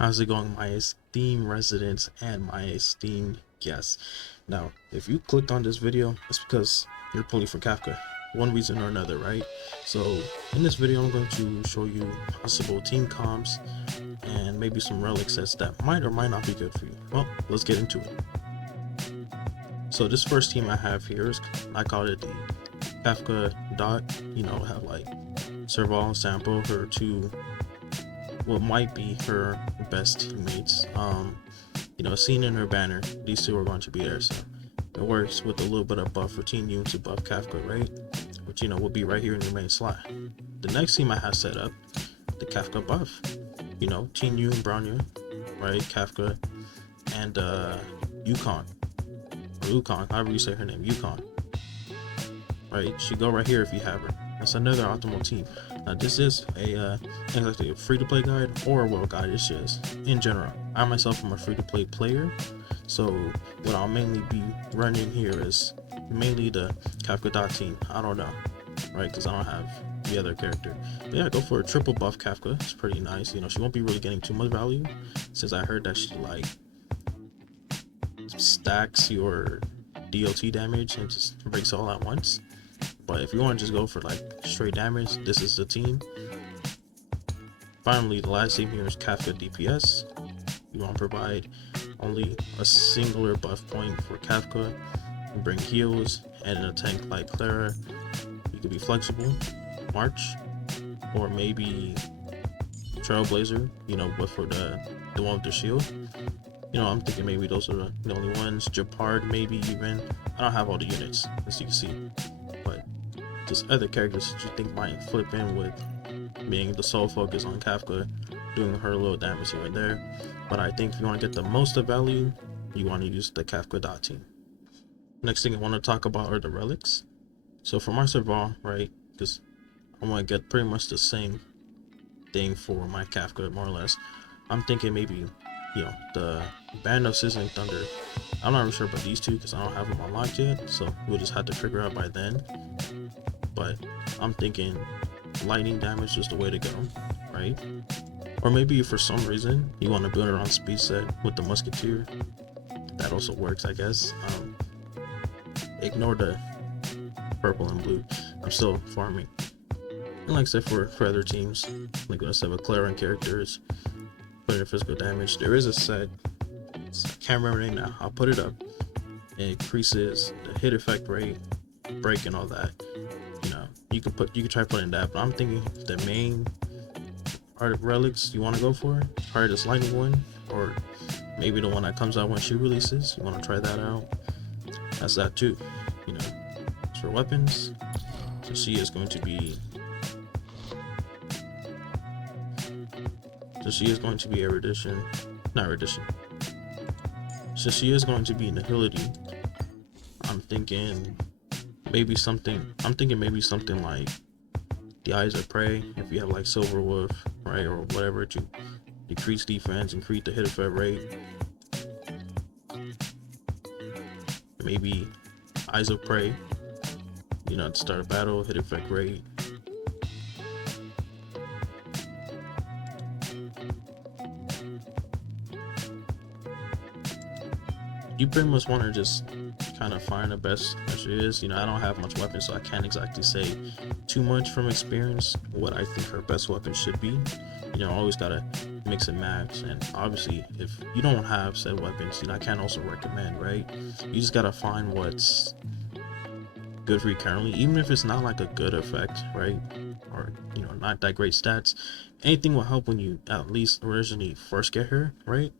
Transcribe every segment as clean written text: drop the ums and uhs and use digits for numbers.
How's it going, my esteemed residents and my esteemed guests? Now, if you clicked on this video, it's because you're pulling for Kafka, one reason or another, right? So, in this video, I'm going to show you possible team comps and maybe some relic sets that might or might not be good for you. Well, let's get into it. So, this first team I have here is, I call it the Kafka dot. Have like Serval, Sample, her two, what might be her best teammates. Seen in her banner, these two are going to be there, so it works with a little bit of buff for Team U to buff Kafka, right? Which will be right here in your main slot. The next team I have set up, the Kafka buff. Team U and Brown U, right? Kafka and Yukon, or Yukon, however you say her name, Yukon. Right? She go right here if you have her. That's another optimal team. Now this is exactly a free-to-play guide or a world guide. It's just in general. I myself am a free-to-play player, so what I'll mainly be running here is mainly the Kafka dot team. I don't know, right? Because I don't have the other character. But yeah, go for a triple buff Kafka. It's pretty nice. She won't be really getting too much value, since I heard that she like stacks your DLT damage and just breaks all at once. But if you want to just go for like straight damage, this is the team. Finally, the last team here is Kafka DPS. You want to provide only a singular buff point for Kafka and bring heals, and in a tank like Clara, you could be flexible, March, or maybe Trailblazer, but for the one with the shield. I'm thinking maybe those are the only ones. Japard, maybe even. I don't have all the units, as you can see. But just other characters that you think might flip in with being the sole focus on Kafka, doing her little damage here and there. But I think if you want to get the most of value, you want to use the Kafka dot team. Next thing I want to talk about are the relics. So for my Serval, right, because I want to get pretty much the same thing for my Kafka, more or less. I'm thinking maybe, the Band of Sizzling Thunder. I'm not really sure about these two because I don't have them unlocked yet, so we'll just have to figure out by then. But I'm thinking lightning damage is the way to go, right? Or maybe for some reason you want to build it on speed set with the Musketeer. That also works, I guess. Ignore the purple and blue. I'm still farming. And like I said, for other teams, like I said with Clara characters, putting in physical damage, there is a set. I can't remember the name now. I'll put it up. It increases the hit effect rate, break, and all that. You can try putting that, but I'm thinking the main art of relics you want to go for, probably this lightning one, or maybe the one that comes out when she releases. You want to try that out. That's that too. As for weapons, so she is going to be erudition, not erudition. So she is going to be nihility. I'm thinking maybe something like the Eyes of Prey, if you have like Silver Wolf, right, or whatever, to decrease defense, increase the hit effect rate. Maybe Eyes of Prey, to start a battle, hit effect rate. You pretty much want to just kind of find the best that she is. I don't have much weapons, so I can't exactly say too much from experience what I think her best weapon should be. Always gotta mix and match, and obviously if you don't have said weapons, I can also recommend, right? You just gotta find what's good for you currently, even if it's not like a good effect, right? Or not that great stats. Anything will help when you at least originally first get her, right?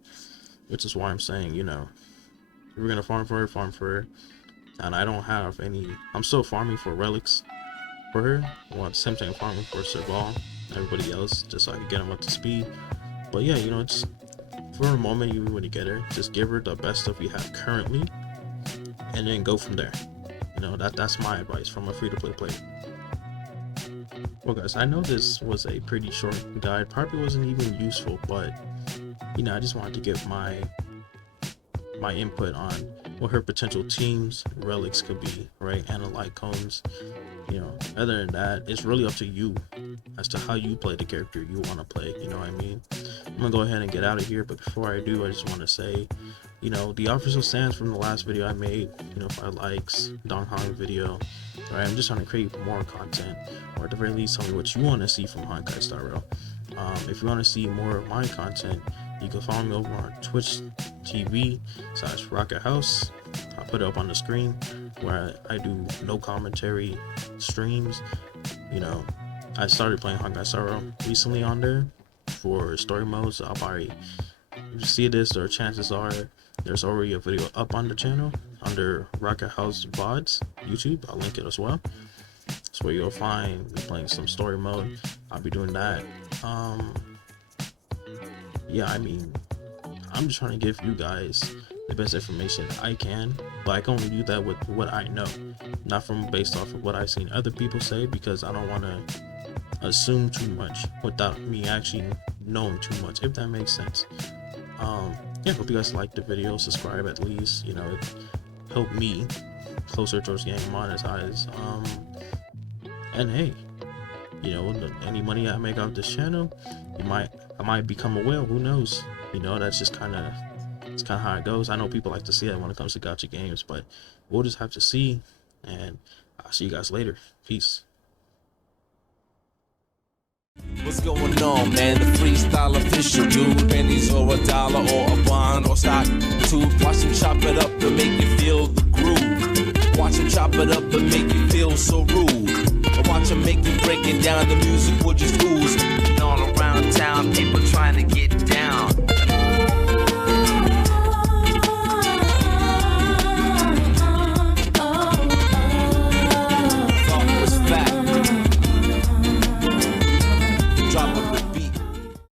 Which is why I'm saying, if we're gonna farm for her, and I don't have any. I'm still farming for relics for her, while at the same time farming for Serval, everybody else, just so I can get them up to speed. But yeah, it's for a moment you when you get her, just give her the best stuff you have currently, and then go from there. That's my advice from a free-to-play player. Well, guys, I know this was a pretty short guide, probably wasn't even useful, but I just wanted to give my input on what her potential teams, relics could be, right, and the lightcones. Other than that, it's really up to you as to how you play the character you want to play. I'm gonna go ahead and get out of here, but before I do, I just want to say, you know, the official stance from the last video I made, you know, 5 likes, Dong Hong video, right? I'm just trying to create more content, or at the very least, tell me what you want to see from Honkai Star Rail. If you want to see more of my content, you can follow me over on Twitch TV/Rocket House. I'll put it up on the screen, where I do no commentary streams. You know, I started playing Honkai Star Rail recently on there for story modes. So I'll probably, if you see this, or chances are there's already a video up on the channel under Rocket House VODs YouTube. I'll link it as well. That's where you'll find me playing some story mode. I'll be doing that. Yeah, I mean, I'm just trying to give you guys the best information I can, but I can only do that with what I know, not from based off of what I've seen other people say, because I don't want to assume too much without me actually knowing too much, if that makes sense. Yeah, hope you guys liked the video. Subscribe at least, you know, it helped me closer towards getting monetized. And hey, you know, any money I make off this channel, I might become a whale, who knows? You know, that's just kind of, it's kind of how it goes. I know people like to see that when it comes to gacha games, but we'll just have to see, and I'll see you guys later. Peace. What's going on, man? The freestyle official, dude. Pennies or $1 or a bond or stock. Dude, watch him chop it up and make you feel the groove. Watch him chop it up and make you feel so rude. Or watch him make you break it down. The music will just ooze. And all around town, people